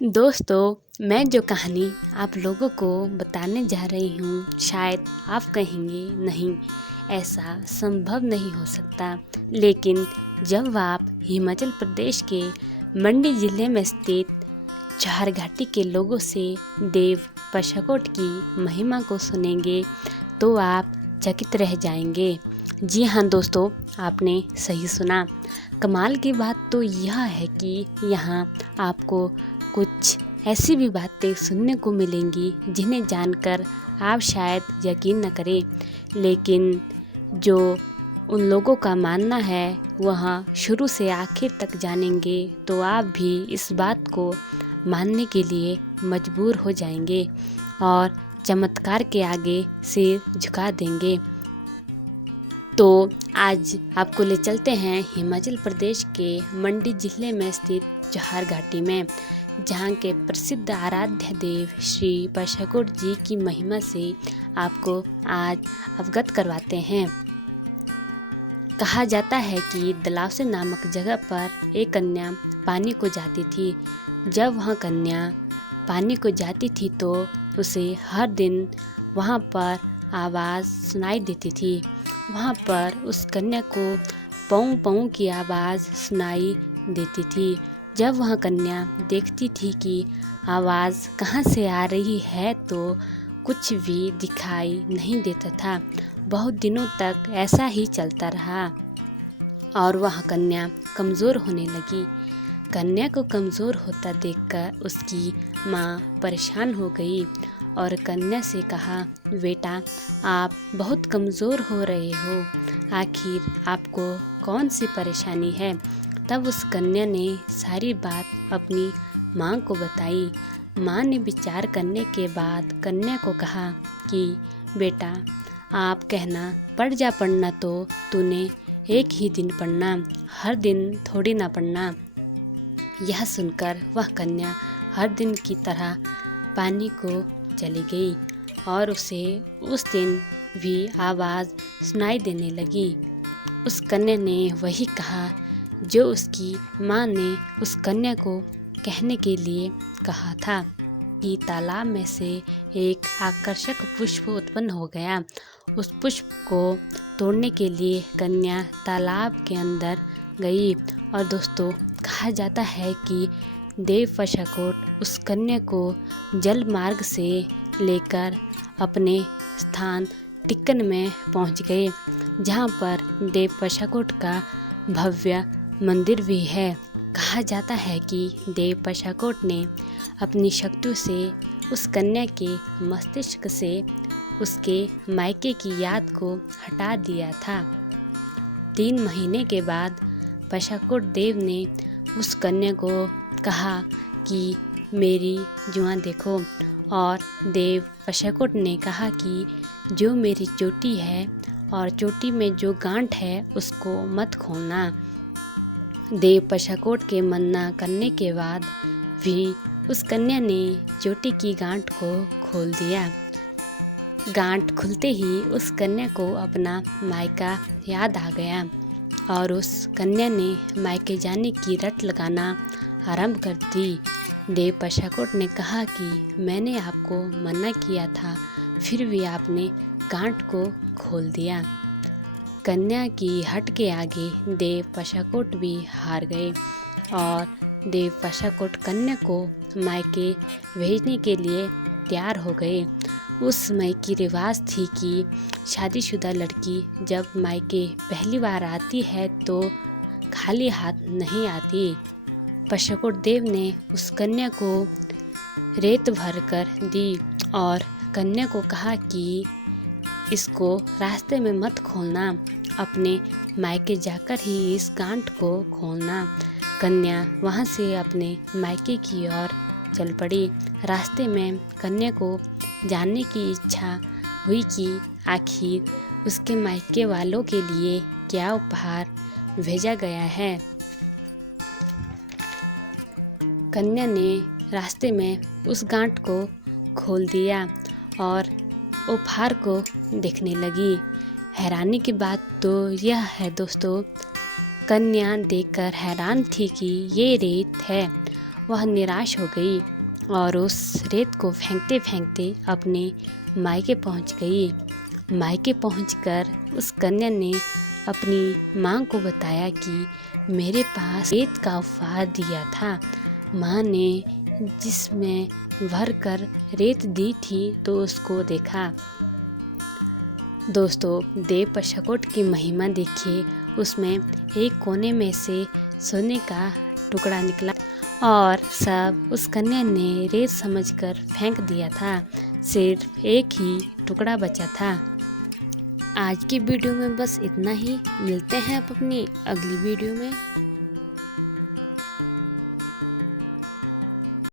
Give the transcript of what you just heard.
दोस्तों, मैं जो कहानी आप लोगों को बताने जा रही हूँ, शायद आप कहेंगे नहीं, ऐसा संभव नहीं हो सकता। लेकिन जब आप हिमाचल प्रदेश के मंडी ज़िले में स्थित चार घाटी के लोगों से देव पशाकोट की महिमा को सुनेंगे तो आप चकित रह जाएंगे। जी हाँ दोस्तों, आपने सही सुना। कमाल की बात तो यह है कि यहाँ आपको कुछ ऐसी भी बातें सुनने को मिलेंगी जिन्हें जानकर आप शायद यकीन न करें, लेकिन जो उन लोगों का मानना है वह शुरू से आखिर तक जानेंगे तो आप भी इस बात को मानने के लिए मजबूर हो जाएंगे और चमत्कार के आगे सिर झुका देंगे। तो आज आपको ले चलते हैं हिमाचल प्रदेश के मंडी जिले में स्थित चौहार घाटी में, जहाँ के प्रसिद्ध आराध्य देव श्री पशाकोट जी की महिमा से आपको आज अवगत करवाते हैं। कहा जाता है कि दलावसे नामक जगह पर एक कन्या पानी को जाती थी। जब वह कन्या पानी को जाती थी तो उसे हर दिन वहाँ पर आवाज़ सुनाई देती थी। वहाँ पर उस कन्या को पौं पौं की आवाज़ सुनाई देती थी। जब वह कन्या देखती थी कि आवाज़ कहाँ से आ रही है तो कुछ भी दिखाई नहीं देता था। बहुत दिनों तक ऐसा ही चलता रहा और वह कन्या कमज़ोर होने लगी। कन्या को कमज़ोर होता देखकर उसकी माँ परेशान हो गई और कन्या से कहा, बेटा आप बहुत कमज़ोर हो रहे हो, आखिर आपको कौन सी परेशानी है। तब उस कन्या ने सारी बात अपनी माँ को बताई। माँ ने विचार करने के बाद कन्या को कहा कि बेटा आप कहना पढ़ जा, पढ़ना तो तूने एक ही दिन पढ़ना, हर दिन थोड़ी ना पढ़ना। यह सुनकर वह कन्या हर दिन की तरह पानी को चली गई और उसे उस दिन भी आवाज़ सुनाई देने लगी। उस कन्या ने वही कहा जो उसकी माँ ने उस कन्या को कहने के लिए कहा था कि तालाब में से एक आकर्षक पुष्प उत्पन्न हो गया। उस पुष्प को तोड़ने के लिए कन्या तालाब के अंदर गई और दोस्तों, कहा जाता है कि देव पशाकोट उस कन्या को जल मार्ग से लेकर अपने स्थान टिक्कन में पहुंच गए, जहां पर देव पशाकोट का भव्य मंदिर भी है। कहा जाता है कि देव पशाकोट ने अपनी शक्तियों से उस कन्या के मस्तिष्क से उसके मायके की याद को हटा दिया था। 3 महीने के बाद पशाकोट देव ने उस कन्या को कहा कि मेरी जुआ देखो, और देव पशाकोट ने कहा कि जो मेरी चोटी है और चोटी में जो गांठ है उसको मत खोलना। देव पशाकोट के मना करने के बाद भी उस कन्या ने चोटी की गांठ को खोल दिया। गांठ खुलते ही उस कन्या को अपना मायका याद आ गया और उस कन्या ने मायके जाने की रट लगाना आरंभ कर दी। देव पशाकोट ने कहा कि मैंने आपको मना किया था, फिर भी आपने गांठ को खोल दिया। कन्या की हट के आगे देव पशाकोट भी हार गए और देव पशाकोट कन्या को मायके भेजने के लिए तैयार हो गए। उस समय की रिवाज थी कि शादीशुदा लड़की जब मायके पहली बार आती है तो खाली हाथ नहीं आती। पशाकोट देव ने उस कन्या को रेत भर कर दी और कन्या को कहा कि इसको रास्ते में मत खोलना, अपने मायके जाकर ही इस गांठ को खोलना। कन्या वहां से अपने मायके की ओर चल पड़ी। रास्ते में कन्या को जानने की इच्छा हुई कि आखिर उसके मायके वालों के लिए क्या उपहार भेजा गया है। कन्या ने रास्ते में उस गांठ को खोल दिया और उपहार को देखने लगी। हैरानी की बात तो यह है दोस्तों, कन्या देखकर हैरान थी कि ये रेत है। वह निराश हो गई और उस रेत को फेंकते फेंकते अपने मायके पहुंच गई। मायके पहुंचकर उस कन्या ने अपनी माँ को बताया कि मेरे पास रेत का उपहार दिया था। माँ ने जिसमें भर कर रेत दी थी तो उसको देखा। दोस्तों, देव पशाकोट की महिमा देखिए। उसमें एक कोने में से सोने का टुकड़ा निकला और सब उस कन्या ने रेत समझकर फेंक दिया था। सिर्फ एक ही टुकड़ा बचा था। आज की वीडियो में बस इतना ही। मिलते हैं आप अपनी अगली वीडियो में।